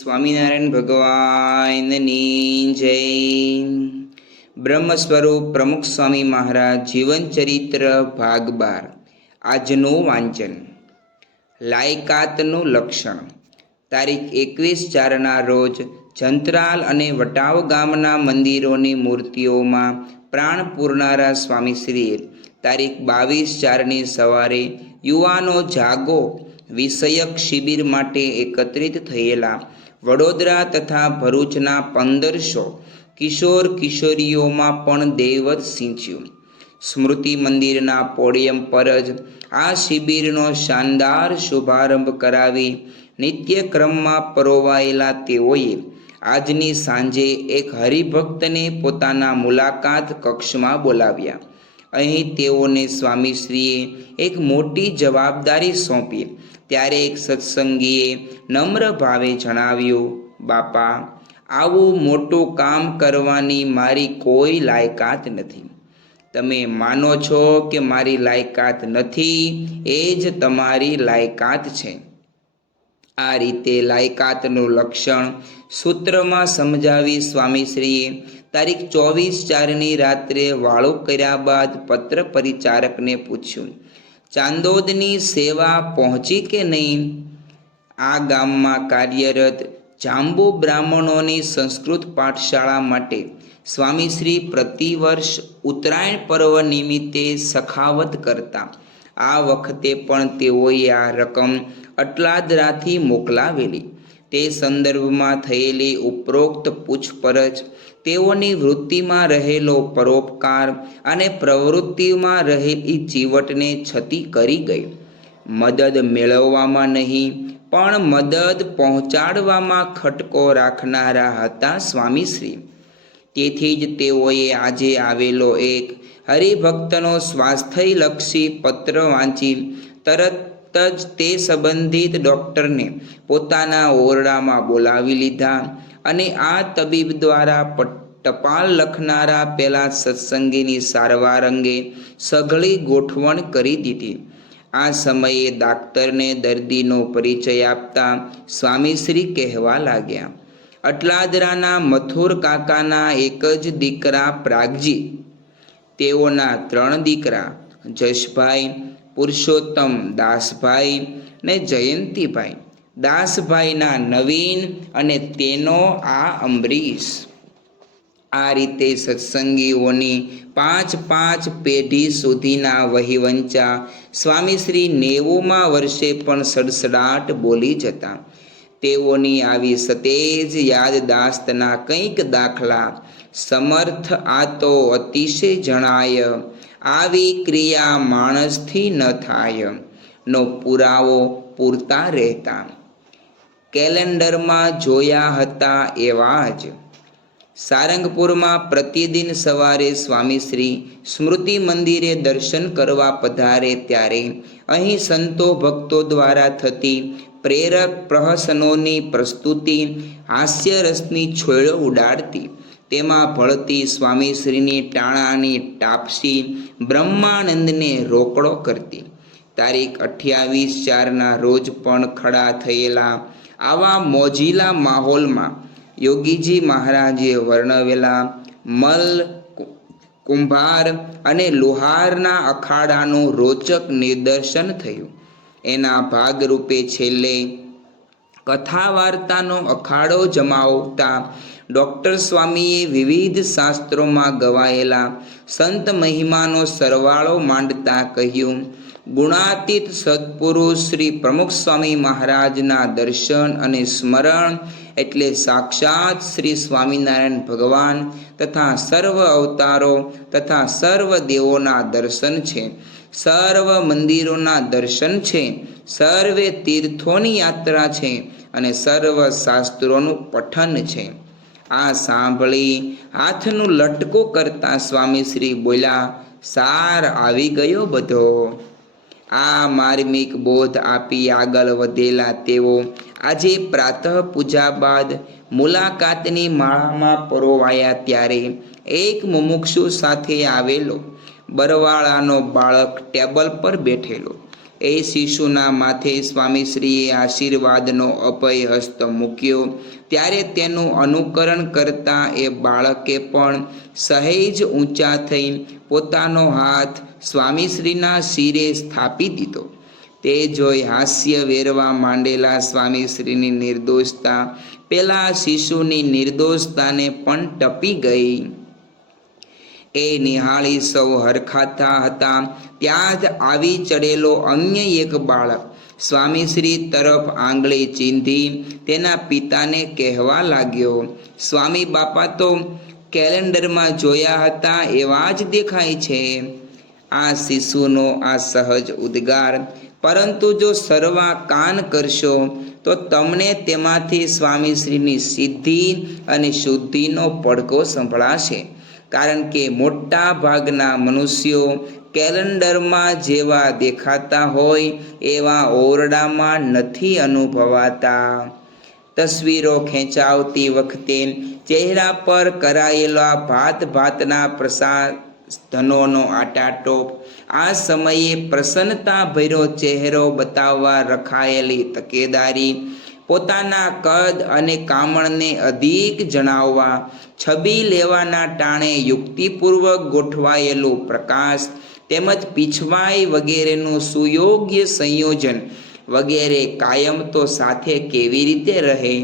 સ્વામિનારાયણ ભગવાનની જય. બ્રહ્મ સ્વરૂપ પ્રમુખ સ્વામી મહારાજ જીવન ચરિત્ર ભાગ 12. આજનું વાંચન. લાયકાતનું લક્ષણ. તારીખ 21/4ના રોજ જંત્રાલ અને વટાવ ગામના મંદિરોની મૂર્તિઓમાં પ્રાણ પૂરનારા સ્વામીશ્રીએ તારીખ 22/4ની સવારે યુવાનો જાગો વિષયક શિબિર માટે એકત્રિત થયેલા વડોદરા તથા ભરૂચના 1500 કિશોર કિશોરીઓમાં પણ દૈવત સિંચ્યું. સ્મૃતિ મંદિરના પોડિયમ પર જ આ શિબિરનો શાનદાર શુભારંભ કરાવી નિત્યક્રમમાં પરોવાયેલા તેઓએ આજની સાંજે એક હરિભક્તને પોતાના મુલાકાત કક્ષમાં બોલાવ્યા. અહીં તેઓને સ્વામીશ્રીએ એક મોટી જવાબદારી સોંપી. ત્યારે એક સત્સંગીએ નમ્ર ભાવે જણાવ્યું, બાપા, આવું મોટું કામ કરવાની મારી કોઈ લાયકાત નથી. તમે માનો છો કે મારી લાયકાત નથી, એ જ તમારી લાયકાત છે. આ રીતે લાયકાતનું લક્ષણ સૂત્રમાં સમજાવી સ્વામીશ્રીએ તારીખ 24/4ની રાત્રે વાળો કર્યા બાદ પત્ર પરિચારકને પૂછ્યું, ચાંદોદની સેવા પહોંચી કે નહીં? આ ગામમાં કાર્યરત જાંબુ બ્રાહ્મણોની સંસ્કૃત પાઠશાળા માટે સ્વામીશ્રી પ્રતિવર્ષ ઉત્તરાયણ પર્વ નિમિત્તે સખાવત કરતા. આ વખતે પણ તેઓએ આ રકમ અટલાદરાથી મોકલાવેલી. તે સંદર્ભમાં થયેલી ઉપરોક્ત પૂછપરછ તેઓની વૃત્તિમાં રહેલો પરોપકાર અને પ્રવૃત્તિમાં રહેલી ચીવટને છતી કરી ગઈ. મદદ મેળવવામાં નહીં પણ મદદ પહોંચાડવામાં ખટકો રાખનારા હતા સ્વામીશ્રી. તેથી જ તેઓએ આજે આવેલો એક હરિભક્તનો સ્વાસ્થ્યલક્ષી પત્ર વાંચી તરત જ તે સંબંધિત ડૉક્ટરને પોતાના ઓરડામાં બોલાવી લીધા અને આ તબીબ દ્વારા ટપાલ લખનારા પેલા સત્સંગીની સારવાર અંગે સઘળી ગોઠવણ કરી દીધી. આ સમયે ડાક્ટરને દર્દીનો પરિચય આપતા સ્વામીશ્રી કહેવા લાગ્યા, અટલાદરાના મથુર કાકાના એક જ દીકરા પ્રાગજી, તેઓના 3 દીકરા જશભાઈ, પુરુષોત્તમ દાસભાઈ ને જયંતિભાઈ. દાસભાઈના નવીન અને તેનો આ અમરીશ. આ રીતે સત્સંગીઓની 5 પેઢી સુધીના વહીવંચા સ્વામીશ્રી 90મા વર્ષે પણ સડસડાટ બોલી જતા. તેઓની આવી સતેજ યાદદાસ્તના કંઈક દાખલા સમર્થ આ તો અતિશય જણાય, આવી ક્રિયા માણસથી ન થાય નો પુરાવો પૂરતા રહેતા. કેલેન્ડરમાં જોયા હતા એવા જ. સારંગપુરમાં પ્રતિદિન સવારે સ્વામીશ્રી સ્મૃતિ મંદિરે દર્શન કરવા પધારે ત્યારે અહીં સંતો ભક્તો દ્વારા થતી પ્રેરક પ્રહસનોની પ્રસ્તુતિ હાસ્યરસની છોયડો ઉડાડતી. તેમાં ભળતી સ્વામીશ્રીની ટાણાની ટાપસી બ્રહ્માનંદને રોકડો કરતી. તારીખ 28/4ના રોજ પણ ખડા થયેલા આવા મોજીલા માહોલમાં યોગીજી મહારાજે વર્ણવેલા મલ, કુંભાર અને લુહારના અખાડાનું રોચક નિદર્શન થયું. એના ભાગરૂપે છેલ્લે કથા વાર્તાનો અખાડો જમાવતા ડૉક્ટર સ્વામીએ વિવિધ શાસ્ત્રોમાં ગવાયેલા સંત મહિમાનો સરવાળો માંડતા કહ્યું, ગુણાતીત સત્પુરુષ શ્રી પ્રમુખ સ્વામી મહારાજના દર્શન અને સ્મરણ એટલે સાક્ષાત શ્રી સ્વામિનારાયણ ભગવાન તથા સર્વ અવતારો તથા સર્વ દેવોના દર્શન છે, સર્વ મંદિરોના દર્શન છે, સર્વે તીર્થોની યાત્રા છે અને સર્વ શાસ્ત્રોનું પઠન છે. આ સાંભળી હાથનું લટકો કરતા સ્વામીશ્રી બોલ્યા, સાર આવી ગયો બધો. આ માર્મિક બોધ આપી આગળ વધેલા તેઓ આજે પ્રાતઃ પૂજા બાદ મુલાકાતની માળામાં પરોવાયા ત્યારે એક મુમુક્ષુ સાથે આવેલો બરવાળાનો બાળક ટેબલ પર બેઠેલો એ શિશુના માથે સ્વામીશ્રીએ આશીર્વાદનો અભય હસ્ત મૂક્યો ત્યારે તેનું અનુકરણ કરતા એ બાળકે પણ સહેજ ઊંચા થઈ પોતાનો હાથ સ્વામીશ્રીના શિરે સ્થાપી દીધો. તે જોઈ હાસ્ય વેરવા માંડેલા સ્વામીશ્રીની નિર્દોષતા પેલા શિશુની નિર્દોષતાને પણ ટપી ગઈ. એ નિહાળી સૌ હરખાતા હતા. ત્યાં જ આવી ચડેલો અન્ય એક બાળક સ્વામીશ્રી તરફ આંગળી ચીંધી તેના પિતાને કહેવા લાગ્યો, સ્વામી બાપા તો કેલેન્ડરમાં જોયા હતા એવા જ દેખાય છે. આ શિશુનો આ સહજ ઉદ્ગાર, પરંતુ જો સર્વા કાન કરશો તો તમને તેમાંથી સ્વામીશ્રીની સિદ્ધિ અને શુદ્ધિનો પડઘો સંભળાશે. કારણ કે મોટા ભાગના મનુષ્યો કેલેન્ડરમાં જેવા દેખાતા હોય એવા ઓરડામાં નથી અનુભવાતા. તસવીરો ખેંચાવતી વખતે ચહેરા પર કરાયેલા ભાત ભાતના પ્રસાધનોનો આટાટોપ, આ સમયે પ્રસન્નતા ભર્યો ચહેરો બતાવવા રખાયેલી તકેદારી, પોતાના કદ અને કામણને અધિક જણાવવા છબી લેવાના ટાણે યુક્તિપૂર્વક ગોઠવાયેલું પ્રકાશ તેમજ પીછવાઈ વગેરેનું સુયોગ્ય સંયોજન વગેરે કાયમ તો સાથે કેવી રીતે રહે?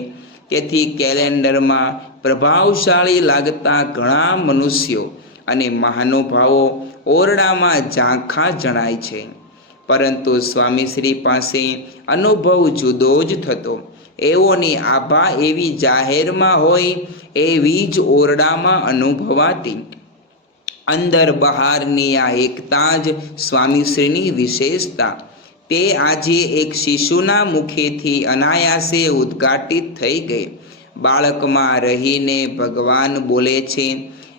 તેથી કેલેન્ડરમાં પ્રભાવશાળી લાગતા ઘણા મનુષ્યો અને મહાનુભાવો ઓરડામાં ઝાંખા જણાય છે, પરંતુ સ્વામીશ્રી પાસે અનુભવ જુદો જ થતો. એઓની આભા એવી જાહેરમાં હોય એવી જ ઓરડામાં અનુભવાતી. અંદર બહારની આ એકતા જ સ્વામીશ્રીની વિશેષતા. તે આજે એક શિશુના મુખેથી અનાયાસે ઉદ્ઘાટિત થઈ ગઈ. બાળકમાં રહીને ભગવાન બોલે છે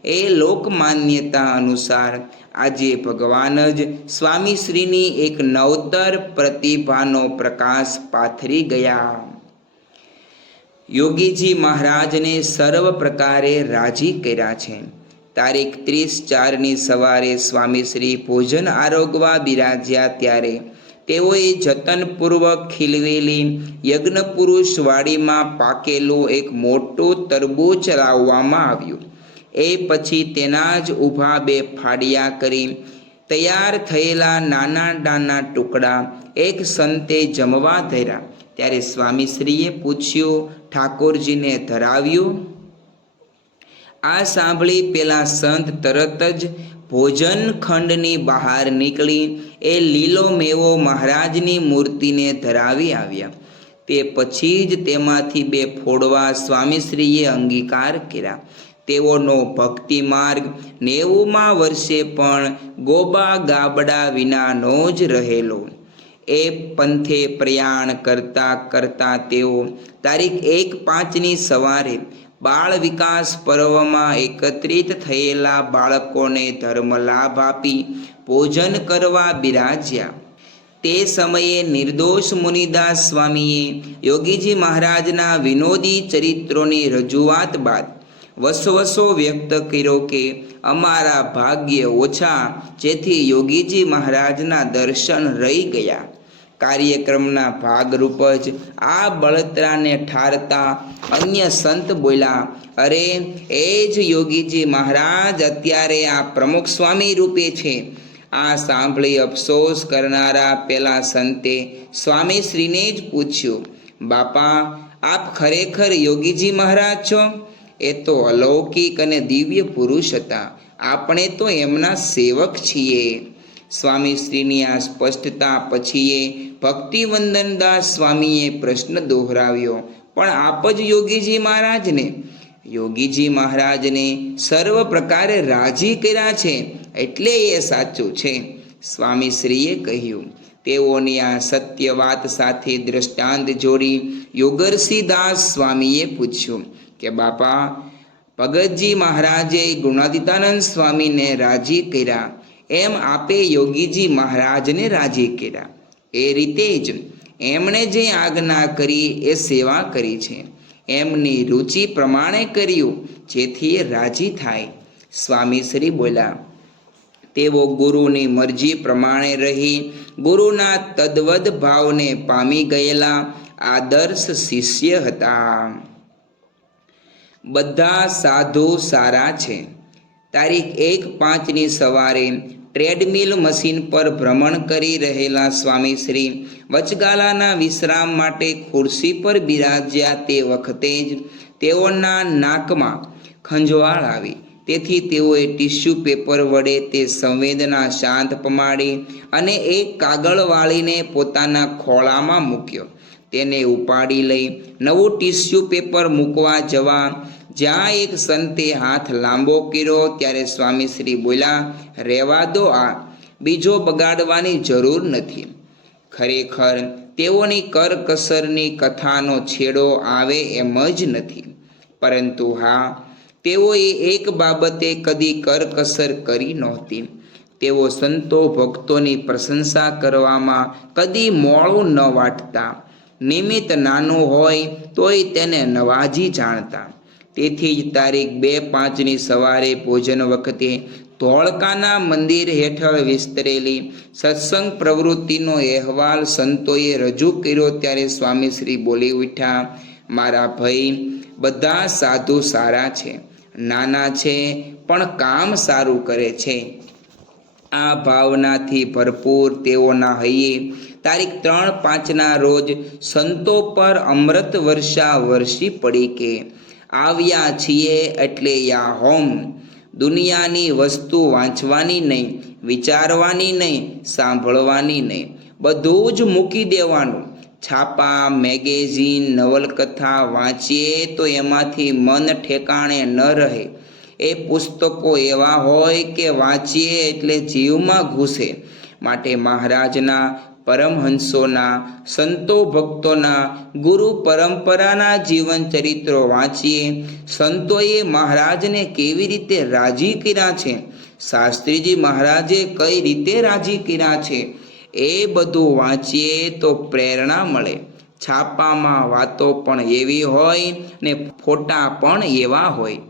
એ લોકમાન્યતા અનુસાર આજે ભગવાન જ સ્વામીશ્રીની એક નવતર પ્રતિભાનો પ્રકાશ પાથરી ગયા. યોગીજી મહારાજને સર્વ પ્રકારે રાજી કર્યા છે. તારીખ 30/4ની સવારે સ્વામીશ્રી ભોજન આરોગવા બિરાજ્યા ત્યારે તેઓએ જતનપૂર્વક ખીલવેલી યજ્ઞપુરુષ વાડીમાં પાકેલું એક મોટું તરબૂચ લાવવામાં આવ્યું. એ પછી તેના જ ઊભા 2 ફાડિયા કરી તૈયાર થયેલા નાના નાના ટુકડા એક સંતે જમવા ધર્યા. ત્યારે સ્વામીશ્રીએ પૂછ્યું, ઠાકોરજીને ધરાવ્યું? આ સાંભળી પેલા સંત તરત જ ભોજન ખંડની બહાર નીકળી એ લીલો મેવો મહારાજની મૂર્તિને ધરાવી આવ્યા. તે પછી જ તેમાંથી 2 ફોડવા સ્વામીશ્રીએ અંગીકાર કર્યા. તેઓનો ભક્તિ માર્ગ 90મા વર્ષે પણ ગોબા ગાબડા વિનાનો જ રહેલો. એ પંથે પ્રયાણ કરતા કરતા તેઓ તારીખ 1/5ની સવારે બાળ વિકાસ પર્વમાં એકત્રિત થયેલા બાળકોને ધર્મ લાભ આપી ભોજન કરવા બિરાજ્યા. તે સમયે નિર્દોષ મુનિદાસ સ્વામીએ યોગીજી મહારાજના વિનોદી ચરિત્રોની રજૂઆત બાદ વસવસો વ્યક્ત કર્યો કે અમારા ભાગ્ય ઓછા જેથી યોગીજી મહારાજના દર્શન રહી ગયા. કાર્યક્રમના ભાગરૂપ જ આ બળતરાને ઠારતા અન્ય સંત બોલ્યા, અરે એ જ યોગીજી મહારાજ અત્યારે આ પ્રમુખ સ્વામી રૂપે છે. આ સાંભળી અફસોસ કરનારા પેલા સંતે સ્વામીશ્રીને જ પૂછ્યું, બાપા આપ ખરેખર યોગીજી મહારાજ છો? એ તો અલૌકિક અને દિવ્ય પુરુષ હતા. આપણે તો એમના સેવક છીએ. સ્વામીશ્રીની આ સ્પષ્ટતા પછીએ ભક્તિવંદનદાસ સ્વામીએ પ્રશ્ન દોહરાવ્યો, પણ આપ જ યોગીજી મહારાજને? યોગીજી મહારાજને સર્વ પ્રકારે રાજી કર્યા છે એટલે એ સાચું છે. સ્વામીશ્રીએ કહ્યું. તેઓની આ સત્ય વાત સાથે દ્રષ્ટાંત જોડી યોગરસિદાસ સ્વામીએ પૂછ્યું કે બાપા, ભગતજી મહારાજે ગુણાતીતાનંદ સ્વામીને રાજી કર્યા એમ આપે યોગીજી મહારાજને રાજી કર્યા. એ રીતે જ એમણે જે આજ્ઞા કરી એ સેવા કરી છે. એમની રુચિ પ્રમાણે કર્યું જેથી એ રાજી થાય. સ્વામીશ્રી બોલ્યા, તેઓ ગુરુની મરજી પ્રમાણે રહી ગુરુના તદ્વદ ભાવને પામી ગયેલા આદર્શ શિષ્ય હતા. બધા સાધુ સારા છે. તારીખ 1/5ની સવારે ટ્રેડમિલ મશીન પર ભ્રમણ કરી રહેલા સ્વામી શ્રી વચગાલાના વિશ્રામ માટે ખુરશી પર બિરાજ્યા તે વખતે જ તેઓના નાકમાં ખંજવાળ આવી. તેથી તેઓએ ટીસ્યુ પેપર વડે તે સંવેદના શાંત પમાડી અને એક કાગળ વાળીને પોતાના ખોળામાં મૂક્યો. તેને ઉપાડી લઈ નવું ટીસ્યુ પેપર મૂકવા જવા જ્યાં એક સંતે હાથ લાંબો કર્યો ત્યારે સ્વામી શ્રી બોલ્યા, રહેવા દો, આ બીજો બગાડવાની જરૂર નથી. ખરેખર તેઓની કરકસરની કથાનો છેડો આવે એમ જ નથી. પરંતુ હા, તેઓએ એક બાબતે કદી કરકસર કરી નહોતી. તેઓ સંતો ભક્તોની પ્રશંસા કરવામાં કદી મોડું ન વાટતા. નિમિત્ત નાનું હોય તોય તેને નવાજી જાણતા. તેથી જ તારીખ 2/5ની સવારે ભોજન વખતે ધોળકાના મંદિર હેઠળ વિસ્તરેલી સત્સંગ પ્રવૃત્તિનો અહેવાલ સંતોએ રજૂ કર્યો ત્યારે સ્વામી શ્રી બોલી ઉઠ્યા, મારા ભાઈ, બધા સાધુ સારા છે, નાના છે પણ કામ સારું કરે છે. આ ભાવનાથી ભરપૂર તેઓના હૈયે તારીખ 3/5ના રોજ સંતો પર અમૃત વર્ષા વરસી પડી કે આવ્યા છીએ એટલે યા હોમ. દુનિયાની વસ્તુ વાંચવાની નહીં, વિચારવાની નહીં, સાંભળવાની નહીં, બધું જ મૂકી દેવાનું. છાપા, મેગેઝીન, નવલકથા વાંચીએ તો એમાંથી મન ઠેકાણે ન રહે. એ પુસ્તકો એવા હોય કે વાંચીએ એટલે જીવમાં ઘૂસે. માટે મહારાજના, પરમહંસોના, સંતો ભક્તોના, ગુરુ પરંપરાના જીવન ચરિત્રો વાંચીએ. સંતોએ મહારાજને કેવી રીતે રાજી કર્યા છે, શાસ્ત્રીજી મહારાજે કઈ રીતે રાજી કર્યા છે, એ બધું વાંચીએ તો પ્રેરણા મળે. છાપામાં વાતો પણ એવી હોય ને ફોટા પણ એવા હોય.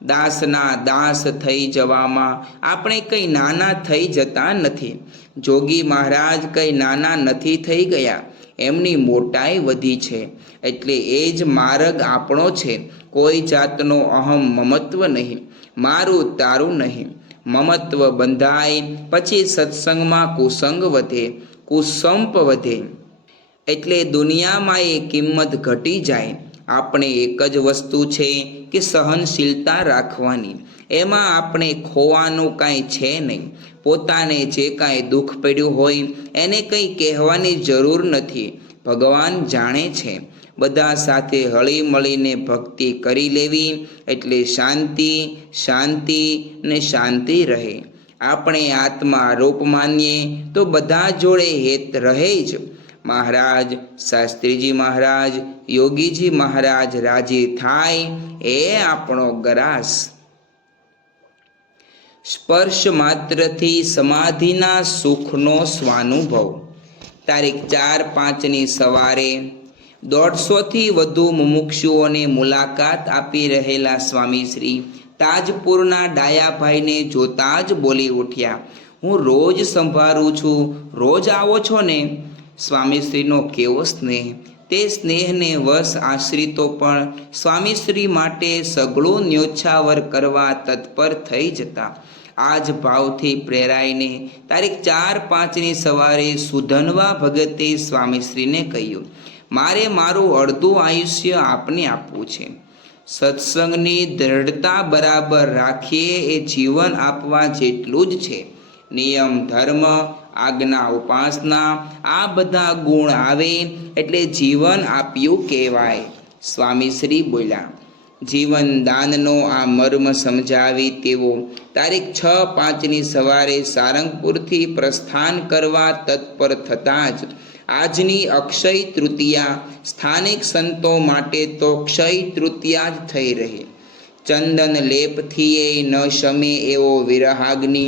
દાસના દાસ થઈ જવામાં આપણે કંઈ નાના થઈ જતા નથી. જોગી મહારાજ કંઈ નાના નથી થઈ ગયા, એમની મોટાઈ વધી છે. એટલે એ જ માર્ગ આપણો છે. કોઈ જાતનો અહમ મમત્વ નહીં, મારું તારું નહીં. મમત્વ બંધાય પછી સત્સંગમાં કુસંગ વધે, કુસંપ વધે, એટલે દુનિયામાં એ કિંમત ઘટી જાય. આપણે એક જ વસ્તુ છે કે સહનશીલતા રાખવાની. એમાં આપણે ખોવાનું કાંઈ છે નહીં. પોતાને જે કાંઈ દુઃખ પડ્યું હોય એને કંઈ કહેવાની જરૂર નથી. ભગવાન જાણે છે. બધા સાથે હળી મળીને ભક્તિ કરી લેવી એટલે શાંતિ, શાંતિ ને શાંતિ રહે. આપણે આત્મા રૂપ માનીએ તો બધા જોડે હેત રહે જ. મહારાજ, શાસ્ત્રીજી મહારાજ, યોગીજી મહારાજ રાજી થાય એ આપણો ગરાસ. સ્પર્શ માત્રથી સમાધિના સુખનો સ્વાનુભવ. તારીખ 4/5ની સવારે 150થી વધુ મુમુક્ષુઓને મુલાકાત આપી રહેલા સ્વામી શ્રી તાજપુરના ડાયાભાઈને જોતા જ બોલી ઉઠ્યા, હું રોજ સંભાળું છું, રોજ આવો છો ને? સ્વામીશ્રીનો કેવો સ્નેહ! તે સ્નેહને વશ આશ્રિતો પણ સ્વામીશ્રી માટે સઘળું ન્યોછાવર કરવા તત્પર થઈ જતા. આ જ ભાવથી પ્રેરાઈને તારીખ 4/5ની સવારે સુધનવા ભગતે સ્વામીશ્રીને કહ્યું, મારે મારું અડધું આયુષ્ય આપને આપવું છે. સત્સંગની દ્રઢતા બરાબર રાખીએ એ જીવન આપવા જેટલું જ છે. નિયમ, ધર્મ, આજ્ઞા, ઉપાસના આ બધા ગુણ આવે એટલે જીવન આપ્યું કહેવાય. સ્વામીશ્રી બોલ્યા. જીવન દાનનો આ મર્મ સમજાવી તેઓ તારીખ 6/5ની સવારે સારંગપુરથી પ્રસ્થાન કરવા તત્પર થતાં જ આજની અક્ષય તૃતીયા સ્થાનિક સંતો માટે તો ક્ષય તૃતીયા જ થઈ રહી. ચંદન લેપથીએ ન શમે એવો વિરહાગ્નિ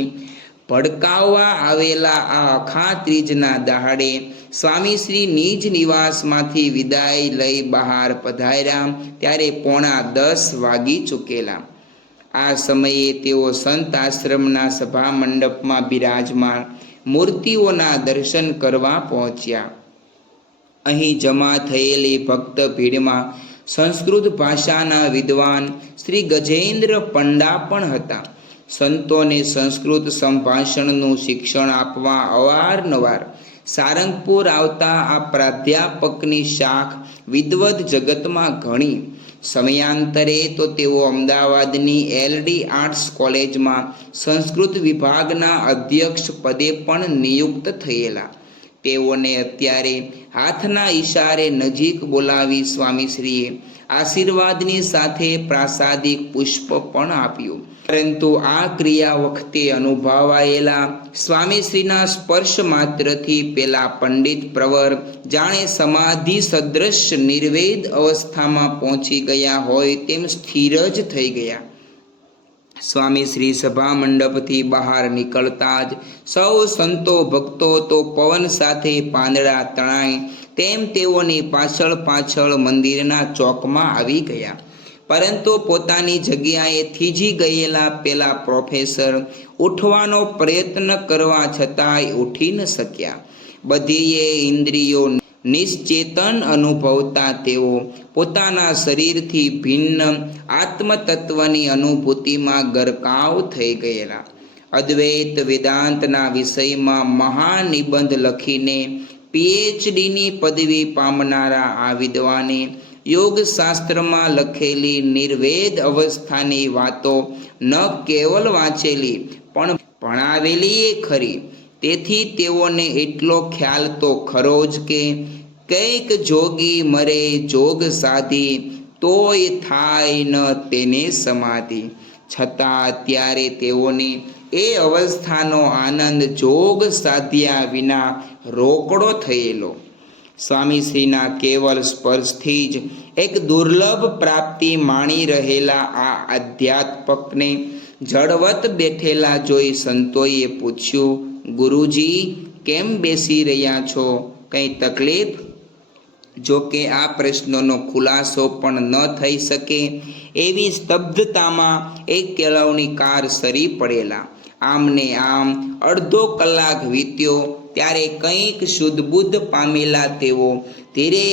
ભડકાવવા આવેલા આ અખા ત્રીજના દહાડે સ્વામીશ્રી નિજ નિવાસમાંથી વિદાય લઈ બહાર પધાર્યા ત્યારે 9:45 વાગી ચૂકેલા. આ સમયે તેઓ સંત આશ્રમના સભા મંડપમાં બિરાજમાન મૂર્તિઓના દર્શન કરવા પહોંચ્યા. અહીં જમા થયેલી ભક્ત ભીડમાં સંસ્કૃત ભાષાના વિદ્વાન શ્રી ગજેન્દ્ર પંડા પણ હતા. સંતોને સંસ્કૃત સંભાષણનું શિક્ષણ આપવા અવારનવાર સારંગપુર આવતા આ પ્રાધ્યાપકની શાખ વિદ્વત જગતમાં ઘણી. સમયાંતરે તો તેઓ અમદાવાદની એલડી આર્ટ્સ કોલેજમાં સંસ્કૃત વિભાગના અધ્યક્ષ પદે પણ નિયુક્ત થયેલા. તેઓને અત્યારે હાથના ઈશારે નજીક બોલાવી સ્વામીશ્રીએ આશીર્વાદની સાથે પ્રાસાદિક પુષ્પ પણ આપ્યું. પરંતુ આ ક્રિયા વખતે અનુભવાયેલા સ્વામીશ્રીના સ્પર્શ માત્રથી પેલા પંડિત પ્રવર જાણે સમાધિ સદૃશ નિર્વેદ અવસ્થામાં પહોંચી ગયા હોય તેમ સ્થિર જ થઈ ગયા. સ્વામીશ્રી સભા મંડપથી બહાર નીકળતા જ સૌ સંતો ભક્તો તો પવન સાથે પાંદડા તણાય તેમ તેઓની પાછળ પાછળ મંદિરના ચોકમાં આવી ગયા. પરંતુ પોતાની જગ્યાએ થીજી ગયેલા પેલા પ્રોફેસર ઉઠવાનો પ્રયત્ન કરવા છતાંય ઉઠી ન શક્યા. બધીએ ઇન્દ્રિયો નિશ્ચેતન અનુભવતા તેઓ પોતાના શરીરથી ભિન્ન આત્મતત્વની અનુભૂતિમાં ગરકાવ થઈ ગયેલા. અદ્વૈત વેદાંતના વિષયમાં મહાનિબંધ લખીને પીએચડીની પદવી પામનારા આ વિદ્વાને યોગશાસ્ત્રમાં લખેલી નિર્વેદ અવસ્થાની વાતો ન કેવલ વાંચેલી પણ ભણાવેલી ખરી. તેથી તેઓને એટલો ખ્યાલ તો ખરો જ કે કંઈક જોગી મરે જોગ સાધી તોય થાય ન તેને સમાધિ. છતાં અત્યારે તેઓને એ અવસ્થાનો આનંદ જોગ સાધ્યા વિના રોકડો થયેલો. સ્વામીશ્રીના કેવલ સ્પર્શથી જ એક દુર્લભ પ્રાપ્તિ માણી રહેલા આ અધ્યાત્મકને જળવત બેઠેલા જોઈ સંતોએ પૂછ્યું, ગુરુજી કેમ બેસી રહ્યા છો? કંઈ તકલીફ? જો કે આ પ્રશ્નનો ખુલાસો પણ ન થઈ શકે એવી સ્તબ્ધતામાં એક કેળવણીકાર સરી પડેલા. આમને આમ અડધો કલાક વીત્યો ત્યારે કંઈક શુદ્ધબુદ્ધ પામેલા તેઓ ધીરે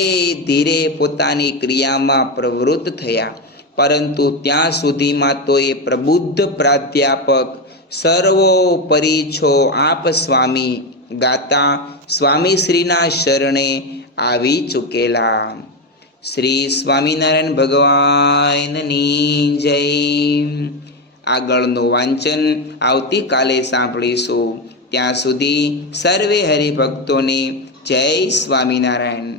ધીરે પોતાની ક્રિયામાં પ્રવૃત્ત થયા. પરંતુ ત્યાં સુધીમાં તો એ પ્રબુદ્ધ પ્રાધ્યાપક સર્વોપરી છો આપ સ્વામી ગાતા સ્વામીશ્રીના શરણે આવી ચૂકેલા. શ્રી સ્વામિનારાયણ ભગવાનની જય. આગળનું વાંચન આવતીકાલે સાંભળીશું. ત્યાં સુધી સર્વે હરિભક્તોને જય સ્વામિનારાયણ.